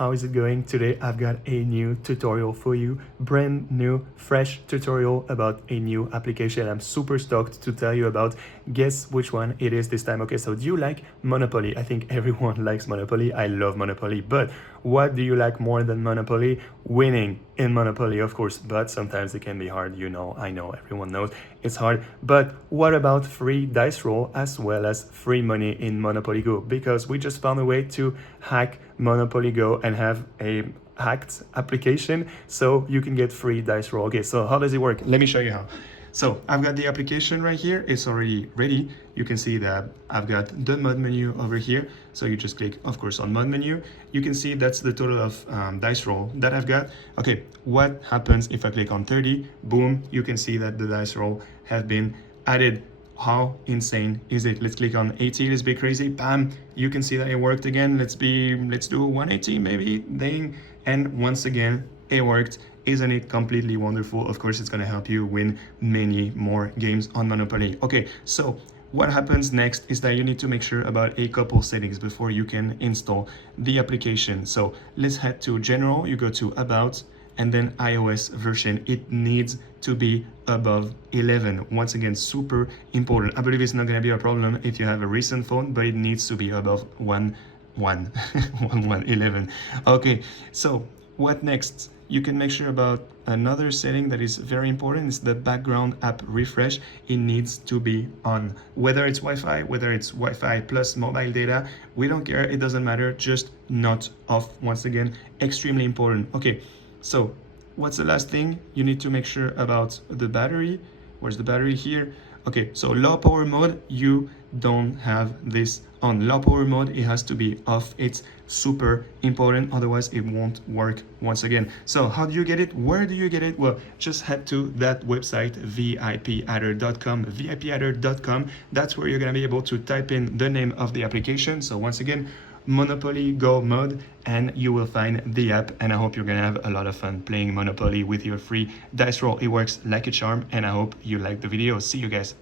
how is it going? Today I've got a new tutorial for you, brand new, fresh tutorial about a new application I'm super stoked to tell you about. Guess which one it is this time. Okay, so do you like Monopoly? I think everyone likes Monopoly. I love Monopoly, but what do you like more than Monopoly? Winning in Monopoly, of course, but sometimes it can be hard, you know, I know, everyone knows it's hard. But what about free dice roll as well as free money in Monopoly Go? Because we just found a way to hack Monopoly Go and have a hacked application so you can get free dice roll. Okay, so how does it work? Let me show you how. So I've got the application right here. It's already ready. You can see that I've got the mod menu over here. So you just click, of course, on mod menu. You can see that's the total of dice roll that I've got. Okay, what happens if I click on 30? Boom, you can see that the dice roll have been added. How insane is it? Let's click on 80. Let's be crazy. Bam, you can see that it worked again. Let's do 180 maybe. Dang. And once again, it worked. Isn't it completely wonderful? Of course, it's going to help you win many more games on Monopoly. Okay, so what happens next is that you need to make sure about a couple settings before you can install the application. So let's head to General. You go to About, and then iOS version. It needs to be above 11. Once again, super important. I believe it's not going to be a problem if you have a recent phone, but it needs to be above 11. Okay, so what next? You can make sure about another setting that is very important. Is the background app refresh. It needs to be on. Whether it's Wi-Fi, whether it's Wi-Fi plus mobile data, we don't care. It doesn't matter. Just not off. Once again, extremely important. Okay, so what's the last thing? You need to make sure about the battery. Where's the battery here? Okay, so low power mode, you don't have this on. Low power mode, it has to be off. It's super important, otherwise it won't work once again. So how do you get it? Where do you get it? Well, just head to that website, VIPadder.com, VIPadder.com. That's where you're gonna be able to type in the name of the application. So once again, Monopoly Go mode, and you will find the app. And I hope you're gonna have a lot of fun playing Monopoly with your free dice roll. It works like a charm, and I hope you like the video. See you guys.